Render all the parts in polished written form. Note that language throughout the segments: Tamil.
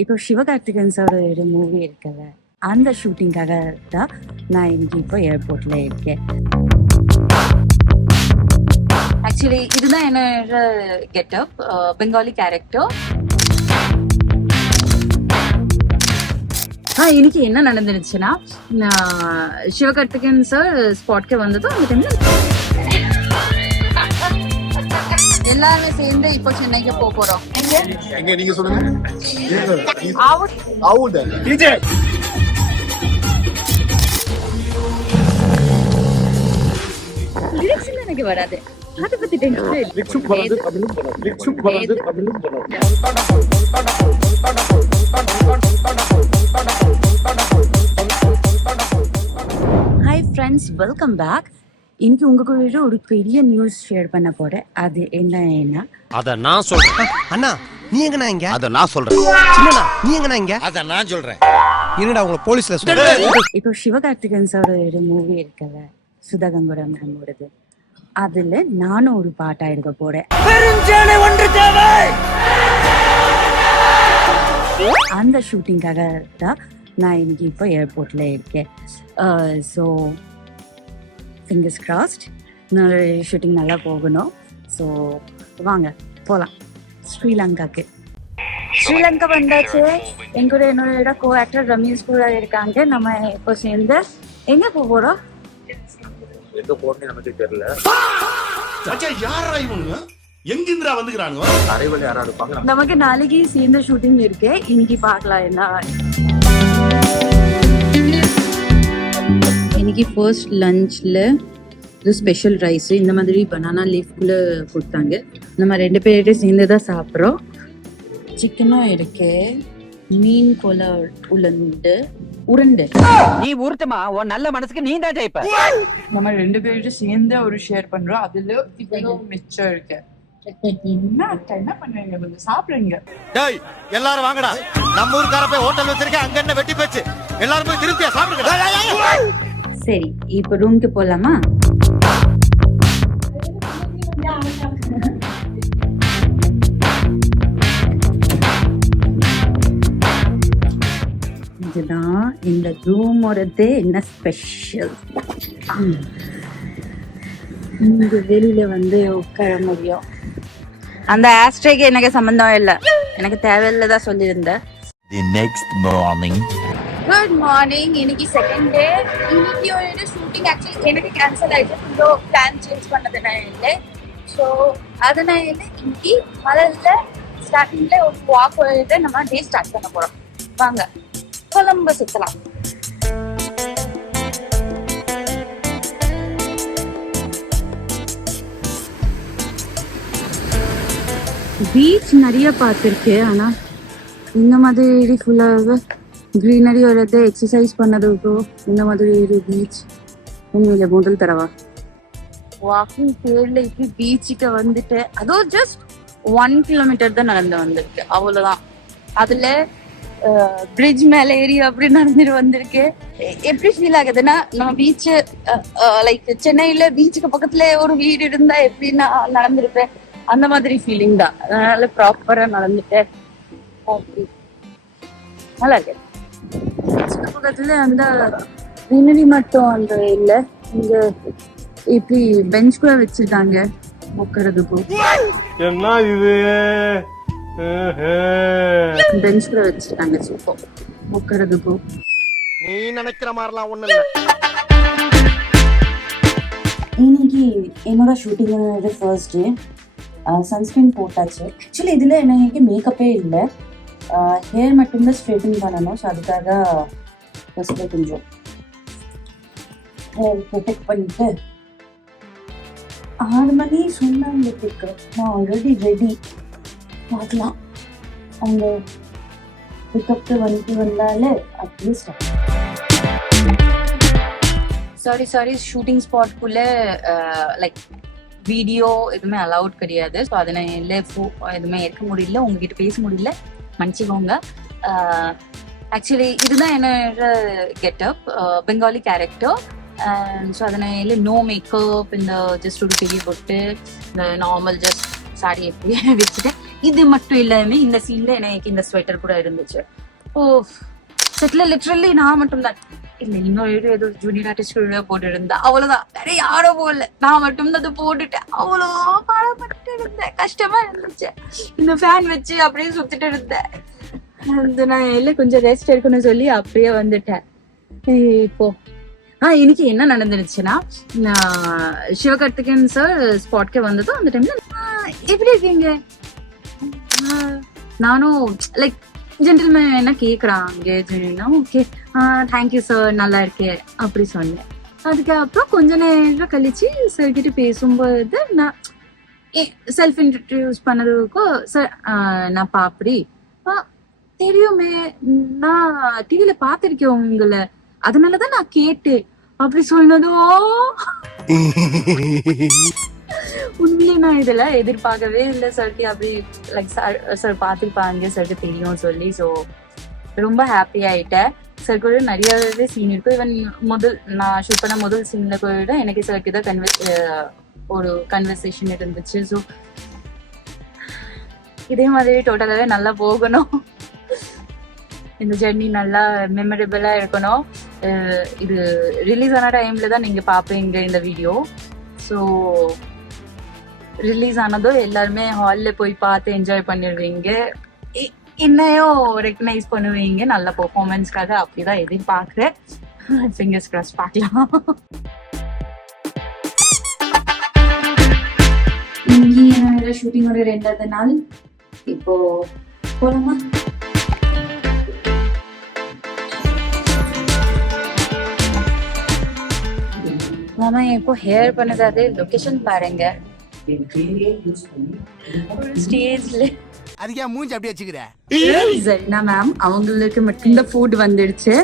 இப்போ சிவகார்த்திகேயன் சார் ஒரு மூவி இருக்குல்ல, அந்த ஷூட்டிங்காக தான் நான் இன்னைக்கு இப்போ ஏர்போர்ட்ல இருக்கேன். ஆக்சுவலி இதுதான் என்னோட கெட்டப், பெங்காலி கேரக்டர். இன்னைக்கு என்ன நடந்துருச்சுன்னா, நான் சிவகார்த்திகேயன் சார் ஸ்பாட்க்கு வந்ததும் அந்த டைம்ல எல்லாருமே சேர்ந்து இப்போ சென்னைக்கு போறோம். எங்க நீங்க சொல்லுங்க. எனக்கு வராது, அதை பத்தி ஹாய் ஃப்ரெண்ட்ஸ், வெல்கம் பேக். இன்னைக்கு உங்க கூட ஒரு பெரிய நியூஸ் ஷேர் பண்ண போறேன். அது என்ன அத நான் சொல்றேன். அண்ணா நீ எங்கண்ணா இங்க? அத நான் சொல்றேன். சின்னண்ணா நீ எங்கண்ணா இங்க? அத நான் சொல்றேன். என்னடா உங்களை போலீஸ்ல சொல்றேன். இப்போ சிவகார்த்திகேயன் சார் ஒரு மூவி இருக்குல்ல, சுதா கங்குராம் மேமோடது, அதுல நானும் ஒரு பாட்டா எடுக்க போறேன். அந்த ஷூட்டிங்காக தான் நான் இன்னைக்கு இப்போ ஏர்போர்ட்ல இருக்கேன். ஸோ ஃபிங்கர்ஸ் கிராஸ்ட், ஷூட்டிங் நல்லா போகணும். ஸோ வாங்க போகலாம் ஸ்ரீலங்காக்கு. ஸ்ரீலங்கா வந்தாச்சு. என் கூட என்னோட கோ ஆக்டர் ரமேஷ் கூட இருக்காங்க. நம்ம இப்போ சேர்ந்து எங்க போறோம்? எங்க போறேன்னு நமக்கு தெரியல. யாரா இவனுங்க? எங்கிந்திரா வந்துக்கிறானுங்க? அரைவழி யாரா இருப்பாங்க. நமக்கு நாளைக்கு சேர்ந்த ஷூட்டிங் இருக்கு. இன்னைக்கு பார்க்கலாம் என்ன. இன்னைக்கு ஃபர்ஸ்ட் லஞ்ச்ல இது ஸ்பெஷல் ரைஸ், இந்த மாதிரி பனானா லீஃப்குள்ள கொடுத்தாங்க. நம்ம 2 பேர்கிட்ட சேர்ந்து தான் சாப்பிட்றோம். சிக்கனும் இருக்கு, மீன் கொலை உருண்டு. நீ உருட்டுமா, உன் நல்ல மனசுக்கு நீ தான் ஜெயிப்ப. நம்ம 2 பேரும் சேர்ந்து ஒரு ஷேர் பண்றோம். அதுல இவ்வளவு மிச்சம் இருக்கு. என்ன பண்ணுவீங்க? கொஞ்சம் சாப்பிடுங்க. டேய் எல்லாரும் வாங்கடா. நம்ம ஊர்க்கார போய் ஹோட்டல் வச்சிருக்கேன், அங்க என்ன வெட்டி போச்சு. எல்லாரும் போய் திருப்பியா சாப்பிடுங்க. சரி, இப்போ ரூம்க்கு போலாமா? இதுதான் இந்த ரூமோடதே என்ன ஸ்பெஷல். இங்க வெளியில வந்து உட்கார முடியும். அந்த ஆஸ்ட்ரேக்கு எனக்கு சம்பந்தம் இல்லை, எனக்கு தேவையில்லதான் சொல்லியிருந்தேன். The next morning. Good morning. இன்னைக்கு செகண்ட் டே. இன்னைக்கு ஷூட்டிங் ஆக்சுவலி எனக்கு கேன்சல் ஆயிடுச்சு. கொஞ்சம் பிளான் சேஞ்ச் பண்ணதுனால இல்லை. ஸோ அதனால இன்னைக்கு மலையில ஸ்டார்டிங்ல ஒரு வாக் போயிட்டு நம்ம டே ஸ்டார்ட் பண்ண போறோம். வாங்க கொலம்பஸ் சுத்தலாம். பீச் நிறைய பார்த்துருக்கேன், ஆனா இந்த மாதிரி ஃபுல்லாக கிரீனரி வருது. எக்ஸசைஸ் பண்ணதுக்கோ இந்த மாதிரி ஒரு பீச் உண்மையில முதல் தடவை வாக்கிங் பேர்ல இப்படி பீச்சுக்கு வந்துட்டு, அதுவும் ஜஸ்ட் 1 கிலோமீட்டர் தான் நடந்து வந்திருக்கு, அவ்வளவுதான். அதுல பிரிட்ஜ் மேல ஏறி அப்படி நடந்துட்டு வந்திருக்கு. எப்படி ஃபீல் ஆகுதுன்னா, நம்ம பீச்சு லைக் சென்னையில பீச்சுக்கு பக்கத்துல ஒரு வீடு இருந்தா எப்படி நான் நடந்திருப்பேன், அந்த மாதிரி ஃபீலிங் தான். அதனால ப்ராப்பரா நடந்துட்டேன். நல்லா இருக்கு. பக்கத்துல அந்த கிரீனரி மட்டும் அந்த இல்ல, இங்க இப்படி பெஞ்ச் கூட வச்சிருக்காங்க உட்காரதுக்கும். என்ன இது? பெஞ்ச் கூட வச்சிருக்காங்க சூப்பர் உட்காரதுக்கும். நீ நினைக்கிற மாதிரிலாம் ஒண்ணு இல்ல. இன்னைக்கு என்னோட ஷூட்டிங் ஃபர்ஸ்ட் டே. சன்ஸ்கிரீன் போட்டாச்சு. ஆக்சுவலி இதுல எனக்கு மேக்கப்பே இல்லை, ஹேர் மட்டும்தான் ஸ்ட்ரெயிட்டிங் பண்ணணும். ஸோ அதுக்காக ஃபர்ஸ்ட்ல கொஞ்சம் ஹேர் ப்ரொடெக்ட் பண்ணிட்டு 6 மணி சொன்னாங்க கேட்குறேன். நான் ஆல்ரெடி ரெடி. பார்க்கலாம் அவங்க பிக்கப்க்கு வந்துட்டு வந்தாலே அப்படியே ஸ்டார்ட். சாரி ஷூட்டிங் ஸ்பாட்குள்ள லைக் வீடியோ எதுவுமே அலவுட் கிடையாது. ஸோ அதனால எதுவுமே எடுக்க முடியல, உங்ககிட்ட பேச முடியல, மன்னிச்சுக்கோங்க. ஆக்சுவலி இதுதான் என்னோட கெட்டப், பெங்காலி கேரக்டர். ஸோ அதனால நோ மேக்கப், இந்த ஜஸ்ட் ஒரு பெரிய பொட்டு, இந்த நார்மல் ஜஸ்ட் சாரி எப்படி வச்சுட்டு இது மட்டும் இல்லாம இந்த சீன்ல எனக்கு இந்த ஸ்வெட்டர் கூட இருந்துச்சு. ஓ செட்ல லிட்டரலி நான் மட்டும் தான் இல்ல, இன்னொரு ஏதோ ஜூனியர் ஆர்டிஸ்ட் போட்டு இருந்தா அவ்வளவுதான், வேற யாரும் போடல, நான் மட்டும் தான் அதை போட்டுட்டேன். அவ்வளோ பாடப்பட்டு இருந்தேன், கஷ்டமா இருந்துச்சு. இந்த ஃபேன் வச்சு அப்படியே சுத்திட்டு இருந்தேன். நான் இல்ல கொஞ்சம் ரெஸ்ட் எடுக்கணும்னு சொல்லி அப்படியே வந்துட்டேன். இப்போ இன்னைக்கு என்ன நடந்துருச்சுன்னா, சிவகார்த்திகேயன் சார் ஸ்பாட்கே வந்ததும் அந்த டைம்ல எப்படி இருக்கீங்க, நானும் லைக் ஜென்டில்மேன் என்ன கேக்குறாங்க, ஓகே தேங்க்யூ சார் நல்லா இருக்கேன் அப்படி சொன்னேன். அதுக்கப்புறம் கொஞ்ச நேரம் கழிச்சு சார் கிட்ட பேசும்போது நான் செல்ஃப் இன்ட்ரடியூஸ் பண்ணதுக்கும் சார் நான் பாப்படி தெரியுமே, நான் டிவில பாத்திருக்கேன் உங்களை, அதனாலதான் நான் கேட்டேன் அப்படி சொன்னதோ. உண்மையிலே நான் இதெல்லாம் எதிர்பார்க்கவே இல்லை சார்ட்டி. அப்படி லைக் சார் பார்த்துருப்பாங்க சார்ட்டு தெரியும் சொல்லி. ஸோ ரொம்ப ஹாப்பி ஆயிட்டேன். சார் கூட நிறையவே சீன் இருக்கு. ஈவன் நான் ஷூட் பண்ண முதல் சீன்ல கூட எனக்கு சார்க்கு தான் ஒரு கன்வர்சேஷன் இருந்துச்சு. ஸோ இதே மாதிரி டோட்டலாவே நல்லா போகணும், இந்த ஜெர்னி நல்லா மெமரபிளா இருக்கணும். இது ரிலீஸ் ஆன டைம்ல தான் நீங்க பாப்பீங்க இந்த வீடியோ. ஸோ ரிலீஸ் ஆனதும் எல்லாருமே ஹால்ல போய் பார்த்து என்ஜாய் பண்ணிடுவீங்க, என்னையும் ரெக்கக்னைஸ் பண்ணுவீங்க நல்ல பெர்ஃபார்மன்ஸ்க்காக. அப்படிதான் எதிர்பார்க்கிறேன். ஃபிங்கர்ஸ் கிராஸ் பார்க்கலாம். இங்கே ஷூட்டிங் ஒரு 2வது நாள். இப்போ போலாமா? மாமா இப்போ ஹேர் பண்ணது லொகேஷன் பாருங்க, ஸ்டேஜ்ல அதுக்கே மூஞ்சி அப்படியே வச்சுக்கிற. ஜெரினா மேம் அவங்களுக்கு மட்டும் இந்த ஃபுட் வந்துடுச்சு.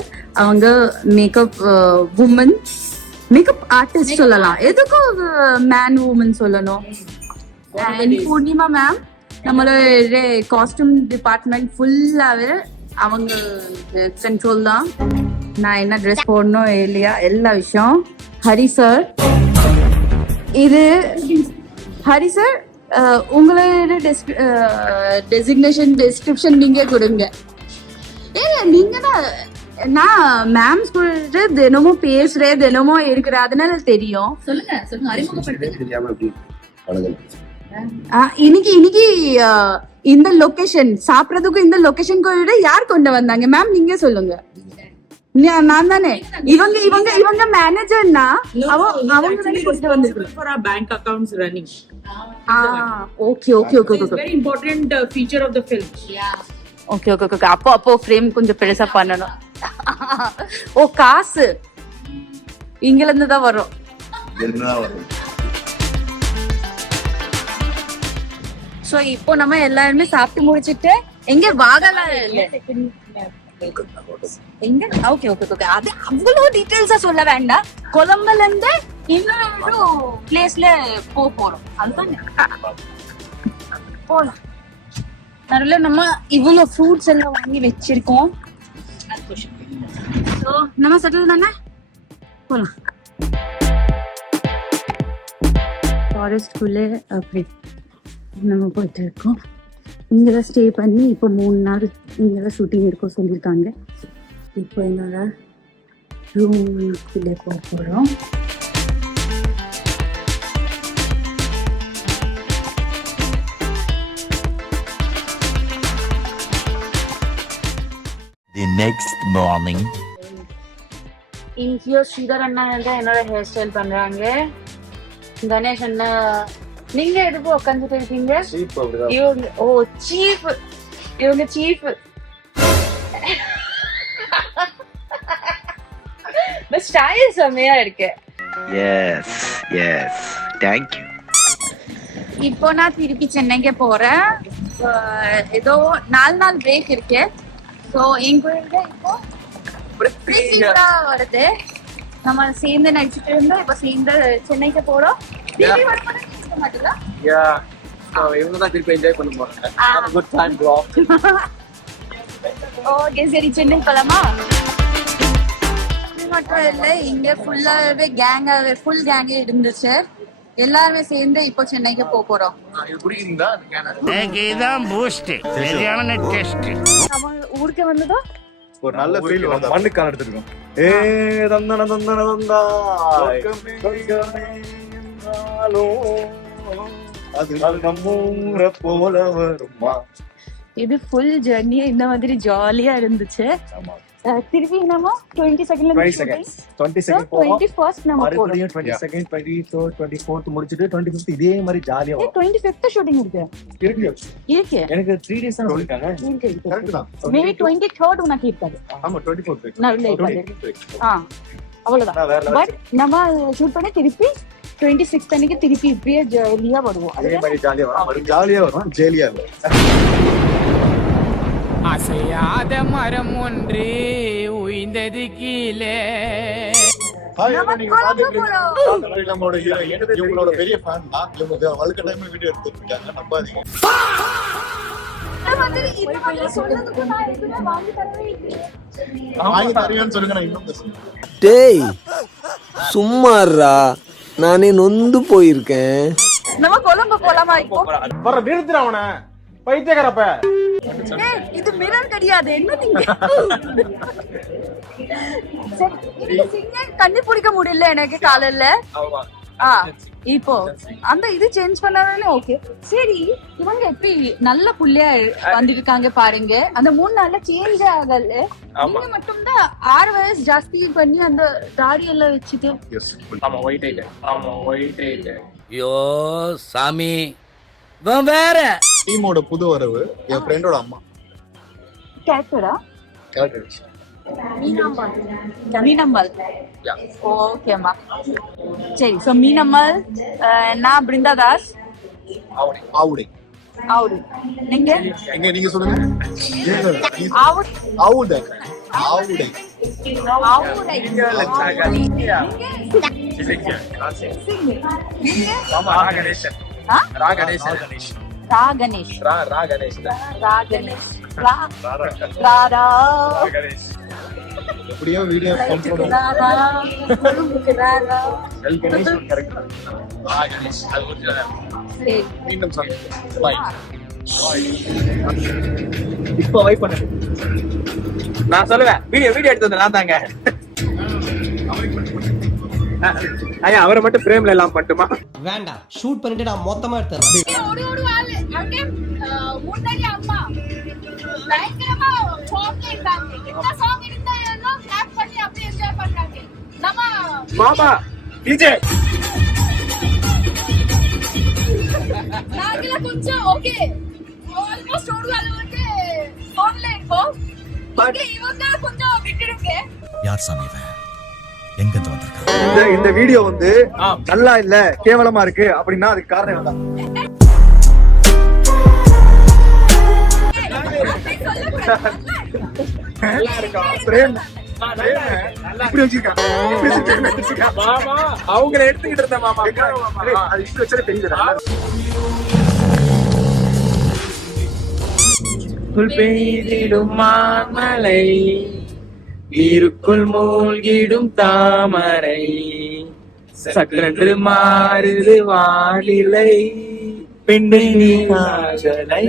அவங்க மேக்கப் உமன், மேக்கப் ஆர்டிஸ்ட் சொல்லலாம், எதுக்கும் மேன் உமன் சொல்லணும். அண்ட் பூர்ணிமா மேம் நம்மளோட காஸ்டியூம் டிபார்ட்மெண்ட் ஃபுல்லாவே அவங்க கண்ட்ரோல் தான். நான் என்ன ட்ரெஸ் போடணும் இல்லையா எல்லா விஷயம். ஹரி சார், இது ஹரி சார் உங்களோட டெசிக்னேஷன் டிஸ்கிரிப்ஷன் நீங்க கொடுங்க. நீங்க தான் நான் மேம் கூட தினமும் பேசுறேன், தினமும் இருக்கிற, அதனால தெரியும். சொல்லுங்க சொல்லுங்க, அறிமுகப்படுத்துங்க. இன்னைக்கு இந்த லொகேஷன் சாப்பிடறதுக்கு இந்த லொகேஷன் கூட யார் கொண்டு வந்தாங்க மேம், நீங்க சொல்லுங்க. நான் தானே, இவங்க மேனேஜர்னா அவங்க கொண்டு வந்திருக்காங்க. For our bank accounts running. Okay. It's very important feature of the film. Okay. அப்போ ஃப்ரேம் கொஞ்சம் பெருசா பண்ணணும். ஓ காசு இங்கல இருந்து தான் வரும். சோ இப்போ நம்ம எல்லாருமே சாப்பிட்டு முடிச்சிட்டு எங்க வாகலாம் எங்க? ஓகே. அது அவ்வளவு டீடைல்ஸா சொல்ல வேண்டாம். கொலம்புல இருந்து இன்னொரு பிளேஸ்ல போறோம், அதுதான் போலாம். நடுவில் நம்ம இவ்வளவு ஃப்ரூட்ஸ் எல்லாம் வாங்கி வச்சிருக்கோம். ஸோ நம்ம செட்டில் தானே, போலாம். ஃபாரஸ்ட்குள்ளே அப்படி நம்ம போயிட்டு இருக்கோம். இங்கதான் ஸ்டே பண்ணி இப்போ 3 நாள் இங்கதான் ஷூட்டிங் இருக்கும் சொல்லியிருக்காங்க. இப்போ என்னோட ரூம்குள்ளே போகிறோம். The next morning. இங்கேயோ ஸ்ரீதர் அண்ணா தான் என்னோட ஹேர் ஸ்டைல் பண்றாங்க. கணேஷ் அண்ணா நீங்க எதுக்கு உட்காந்துட்டு இருக்கீங்க? இவங்க சீஃப், இவங்க சீஃப். ஸ்டைல் செம்மையா இருக்கு. Yes. Thank you. இப்போ நான் திருப்பி சென்னைக்கு போறேன். ஏதோ 4 நாள் பிரேக் இருக்கு. ஸோ என் கூட இப்போ வருது. நம்ம சேர்ந்து நடிச்சுட்டு இருந்தோம், இப்போ சேர்ந்து சென்னைக்கு போறோம். ஓகே சரி, சென்னை போலாமா? மட்டும் இல்லை, இங்க ஃபுல்லாவே ஃபுல் கேங்கே இருந்துச்சு. எல்லாருமே சேர்ந்து இப்போ சென்னைக்கு போறோம். இது குடிக்கிறீங்களா நம்ம ஊருக்கு வந்ததோ ஒரு நல்ல ஃபீல் வந்து மண்ணுக்கான எடுத்துருக்கோம். தந்தன தந்தன தந்தா அது நம்மூர போல வருமா. இது ஃபுல் ஜர்னி இந்த மாதிரி ஜாலியா இருந்துச்சு. திருப்பி நம்ம 22nd 21st நம்ம போறோம். 22nd 23rd 24th முடிச்சிட்டு 25th இதே மாதிரி ஜாலியா 25th ஷூட்டிங் இருக்கு. இருக்கு எனக்கு 3 days தான் சொல்லிருக்காங்க. கரெக்ட் தான். மேபி 23rd உனக்கு இருக்காது. ஆமா 24th நல்ல இருக்காது. அவ்வளவுதான். பட் நம்ம ஷூட் பண்ணி திருப்பி 26th அன்னைக்கு திருப்பி இப்படியே ஜாலியா வருவோம். அதே மாதிரி ஜாலியா வரும் ஜாலியா அசையாத மரம் ஒன்று உயிர்ந்தது கீழே. இவங்களோட பெரிய ஃபேன் தான். இவங்க வழுக்க டைம் வீடியோ எடுத்துட்டு இருக்காங்க, நம்பாதீங்க. வாங்கி தருவேன்னு சொல்லுங்க, நான் இன்னும் பேசுறேன். டேய் சும்மாறா, நானே நொந்து போயிருக்கேன். நம்ம கொலம்பு போலாமா இப்போ? வர நிறுத்துற அவன பைத்தியக்காரப்ப. இது மிரர் கிடையாது, என்னதுங்க? கண்ணி பிடிக்க முடியல எனக்கு காலையில. இப்போ அந்த இது சேஞ்ச் பண்ணாலே ஓகே. சரி, இவங்க எப்படி நல்ல புள்ளையா வந்துருக்காங்க பாருங்க. அந்த 3 நாள்ல சேஞ்ச் ஆகல. நீங்க மட்டும் தான் 6 வயசு ஜாஸ்தி பண்ணி அந்த தாடி எல்லாம் வச்சுட்டு. ஐயோ சாமி, வேற டீமோட புது வரவு என் ஃப்ரெண்டோட அம்மா. கேரக்டரா? மீனம்மாள். ஓகேம்மா. சரி, சோ மீனம்மாள், நான் பிருந்தா தாஸ். ஆவுடை. நீங்க நீங்க சொல்லுங்க. ஆவுடை. எப்படியோ வீடியோ மீண்டும் இப்ப வைப் பண்ணு. நான் சொல்லுவேன், வீடியோ எடுத்து வந்து நான் தாங்க. ஐயா அவரை மட்டும் ஃப்ரேம்ல எல்லாம் பண்ணட்டுமா? வேண்டாம், ஷூட் பண்ணிட்டு நான் மொத்தமா எடுத்துறேன். மாமா டிஜே கொஞ்சம் ஓகே, ஆல்மோஸ்ட் ஓடுவாங்க வந்து ஃபோன்ல இருக்கோ. ஓகே, இவங்க கொஞ்சம் விட்டுடுங்க. யார் சாமி இவன்? எங்க இருந்து வந்திருக்கான்? இந்த வீடியோ வந்து நல்லா இல்ல, கேவலமா இருக்கு அப்படின்னா அதுக்கு காரணம் என்ன? அவங்களை எடுத்துக்கிட்டு இருந்த மாமா அது இஷ்டம் வச்சே தெரியுது. பெய்திடும் மாமலை, நீருக்குள் மூழ்கிடும் தாமரை, சக்கரன்று மாறுது வானிலை, பெண்ணை நீராஜலை.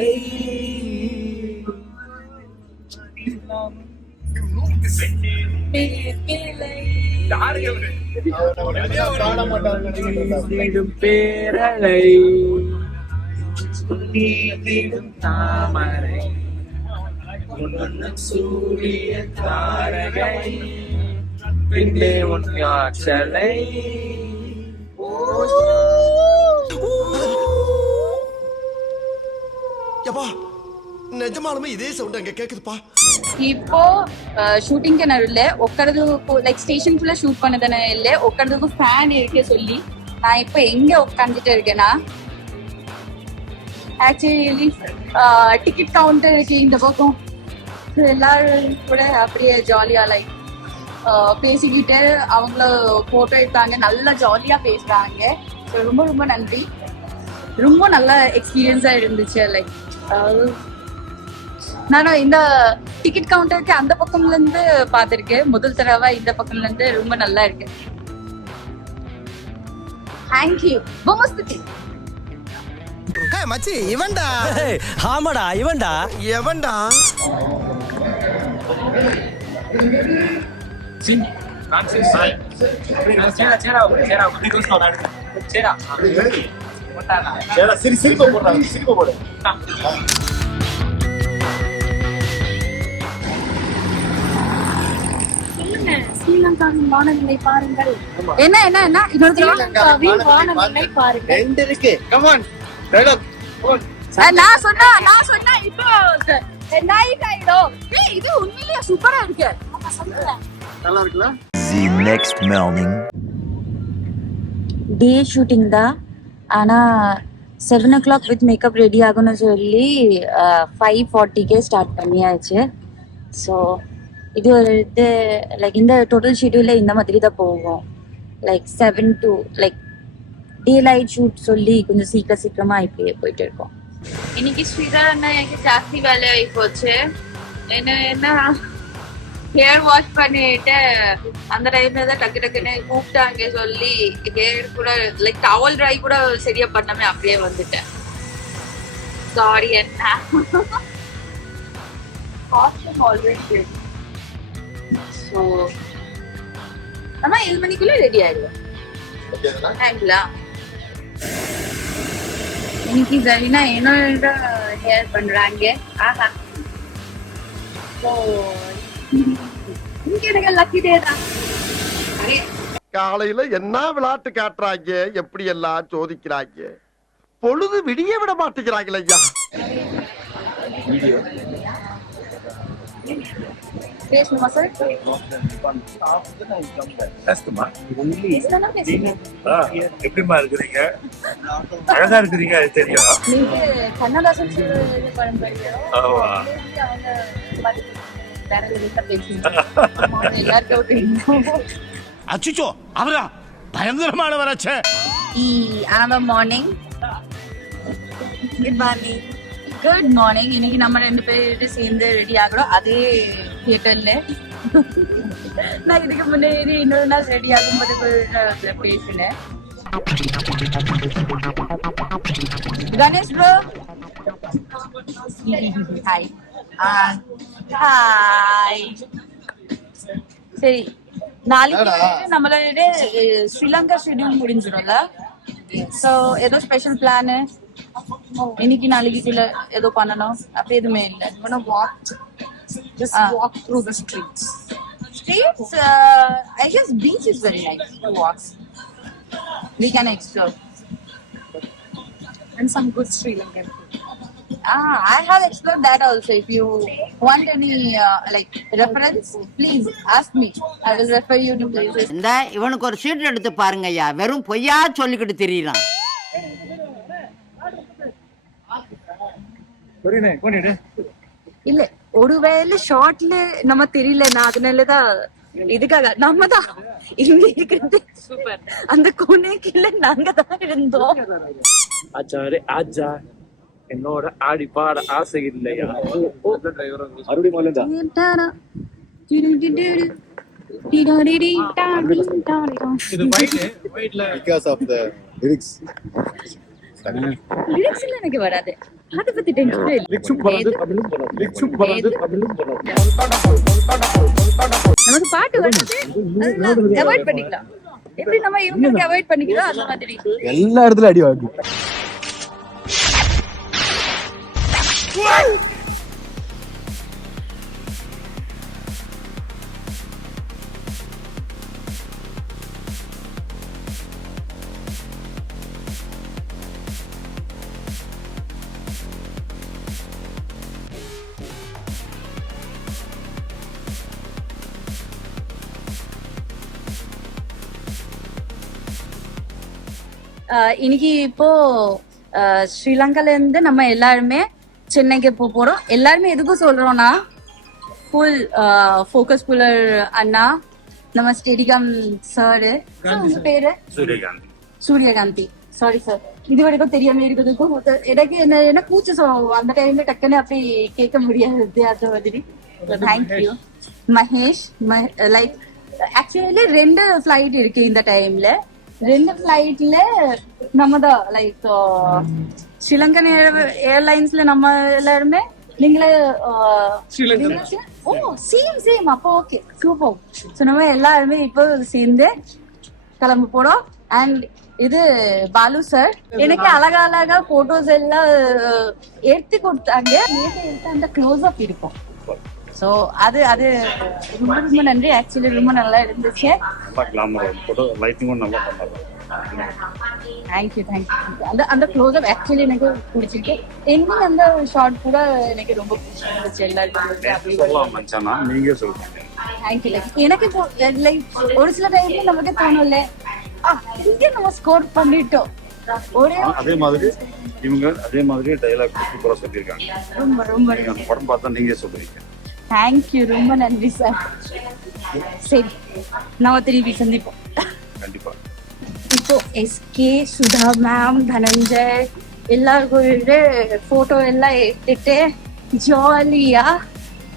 பேரலை தாமரை, சூரிய தாரகை, பின்னே ஒன்றாச்சலை. நிஜமாலுமே இதே சவுண்ட் அங்க கேக்குதுப்பா. இப்போ ஷூட்டிங்க்கு நடுவில் உட்கறது லைக் ஸ்டேஷனுக்குள்ள ஷூட் பண்ணதானே இல்லை, உட்கறதுக்கு ஃபேன் இருக்கே சொல்லி நான் இப்போ எங்க உட்காந்துட்டு இருக்கேன்னா, ஆக்சுவலி டிக்கெட் கவுண்டர் இருக்கு இந்த பக்கம். எல்லாரும் கூட அப்படியே ஜாலியா லைக் பேசிக்கிட்டு அவங்கள போட்டோ எடுத்தாங்க, நல்லா ஜாலியா பேசுறாங்க. ரொம்ப ரொம்ப நன்றி. ரொம்ப நல்ல எக்ஸ்பீரியன்ஸா இருந்துச்சு. லைக் நானும் இந்த டிக்கெட் கவுண்டருக்கு அந்த பக்கம்ல இருந்து பாத்திருக்கேன் முதல் தடவை. இந்த பக்கம்ல இருந்து ரொம்ப நல்லா இருக்கு. தேங்க்யூ பொம்மஸ்துதி. மச்சி இவன்டா. ஆமாடா இவன்டா. எவன்டா? ஸ்ரீலங்காவின் வானநிலை பாருங்கள். என்ன என்ன என்ன ஸ்ரீலங்காவின் வானநிலை பாருங்கள். ரெண்டு இருக்கு. Come on dialogue. நான் சொன்னா இப்போ நைட் ஆயிடும். ஏய் இது உண்மையிலேயே சூப்பரா இருக்கு. நான் சொல்றேன் நல்லா இருக்குல. The next morning. Day shooting தான். ஆனா 7 o'clock வித் மேக்கப் ரெடி ஆகும்னு சொல்லி 5:40 ஸ்டார்ட் பண்ணியாச்சு. ஸோ இது ஒரு இது லைக் இந்த டோட்டல் ஷெட்யூல்ல இந்த மாதிரி தான் போகும். Like 7 to like day light shoot சொல்லி கொஞ்சம் சீக்கிரமா இப்படியே போயிட்டு இருக்கோம். இன்னைக்கு ஸ்ரீதர் அண்ணா எனக்கு ஜாஸ்தி வேலை ஆகி போச்சு. என்ன ஹேர் வாஷ் பண்ணிட்டு அந்த டைம்ல தான் டக்கு டக்குன்னு கூப்பிட்டாங்க சொல்லி ஹேர் கூட லைக் டவல் ட்ரை கூட சரியா பண்ணாம அப்படியே வந்துட்டேன். சாரி அண்ணா. Costume already. ஸோ நம்ம 7 மணிக்குள்ள ரெடி ஆயிடுவோம். டைம்லா இன்னைக்கு ஜரீனா என்னோட ஹேர் பண்றாங்க. ஆஹா. ஸோ இன்னைக்கு எனக்கு லக்கி டே தான். காலையில என்ன விளையாட்டு காட்டுறாங்க, எப்படி எல்லாம் சோதிக்கிறாங்க, பொழுது விடிய விட மாட்டேங்கிறாங்களே ஐயா. பேசணுமா சார்? எப்படிமா இருக்கிறீங்க? அழகா இருக்கிறீங்க, அது தெரியும். நீங்க கண்ணதாசன் படம் அச்சுச்சோ அவரா பயங்கரமான வராச்சே. another morning. Good morning. Good morning. இன்னைக்கு நம்ம 2 பேரும் சேர்ந்து ரெடி ஆகிறோம் அதே தியேட்டர்ல. நான் இதுக்கு முன்னாடி இன்னொரு நாள் ரெடி ஆகும்போது பேசினேன். Ganesh bro hi. ஹாய். சரி நாளைக்கு நம்மளோட ஸ்ரீலங்கா ஷெட்யூல் முடிஞ்சிடும்ல. ஸோ ஏதோ ஸ்பெஷல் பிளானு இன்னைக்கு நாளைக்குள்ள ஏதோ பண்ணணும் அப்படி எதுவுமே இல்லை. walk through the streets. I guess beach is very nice to walk. We can explore And some good Sri Lankan food. I have explored that also. If you want any like reference, please ask me. I will refer you to places. இந்த இவனுக்கு ஒரு சீட் எடுத்து பாருங்க ஐயா, வெறும் பொய்யா சொல்லிக்கிட்டு தெரியலாம். இல்ல ஒருவேளை ஷார்ட்ல நம்ம தெரியலன்னா அதனாலதான் இதுக்காக நம்ம தான் இங்க இருக்கிறது. சூப்பர். அந்த கோணைக்குள்ள நாங்க தான் இருந்தோம். ஆச்சாரே ஆச்சா என்னோட ஆடி பாட ஆசை இல்லையா? எனக்கு வராது. அதை பத்தி டென்ஷன் நமக்கு பாட்டு வருது அவாய்ட் பண்ணிக்கலாம். எப்படி நம்ம இவங்களுக்கு அவாய்ட் பண்ணிக்கலாம் அந்த மாதிரி எல்லா இடத்துல அடி வாங்கு. இன்னைக்கு இப்போ ஸ்ரீலங்கால இருந்து நம்ம எல்லாருமே சென்னைக்கு போறோம். எல்லாருமே எதுக்கும் சொல்றோம்னா ஃபுல் ஃபோக்கஸ் புல்லர் அண்ணா, நம்ம ஸ்டேடிகம் சாரு, உங்க பேரு சூரியகாந்தி. சாரி சார், இது வரைக்கும் தெரியாம இருக்கிறதுக்கும் எனக்கு என்ன கூச்சம் அந்த டைம்ல டக்குன்னு அப்படி கேட்க முடியாது அந்த மாதிரி. Thank you Mahesh. Like actually 2 flight இருக்கு இந்த டைம்ல. 2 ஃபிளைட்ல நம்ம தான் லைக் ஸ்ரீலங்கன் ஏர்லைன்ஸ்ல நம்ம எல்லாருமே நீங்களே ஓ சேம் அப்போ ஓகே சூப்பர். ஸோ நம்ம எல்லாருமே இப்போ சேர்ந்து கிளம்ப போறோம். அண்ட் இது பாலு சார் எனக்கு அழகா போட்டோஸ் எல்லாம் எடுத்து கொடுத்தாங்க. எடுத்து அந்த க்ளோஸ் அப் இருக்கும். ஸோ அது ரொம்ப நன்றி. ஆக்சுவலி ரொம்ப நல்லா இருந்துச்சு. தேங்க்யூ. அந்த க்ளோஸ் அப் ஆக்சுவலி எனக்கு பிடிச்சிருக்கு. எங்க அந்த ஷார்ட் கூட எனக்கு ரொம்ப பிடிச்சிருந்துச்சு. எல்லாருக்கும் தேங்க்யூ. எனக்கு இப்போ லைக் ஒரு சில டைம்ல நமக்கு தோணும்ல இங்க நம்ம ஸ்கோர் பண்ணிட்டோம். அதே மாதிரி இவங்க அதே மாதிரி டைலாக் சூப்பரா சொல்லியிருக்காங்க. ரொம்ப அந்த படம் பார்த்தா நீங்க சொல்றீங்க. தேங்க்யூ. ரொம்ப நன்றி சார். சரி நம்ம திருப்பி சந்திப்போம் கண்டிப்பா. இப்போ எஸ்கே, சுதா மேம், தனஞ்சய் எல்லாருக்கும் போட்டோ எல்லாம் எடுத்துட்டு ஜாலியா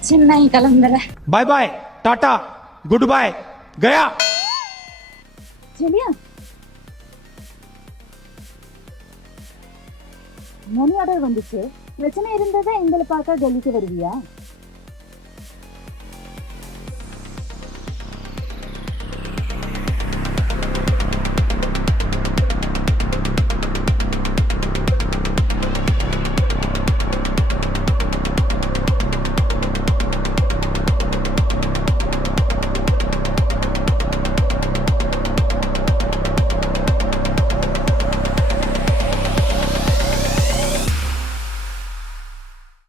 சென்னை கிளம்புறேன். Bye bye tata good bye गया. சரியா? மணி ஆர்டர் வந்துச்சு. பிரச்சனை இருந்ததா எங்களை பார்க்க டெல்லிக்கு வருவியா?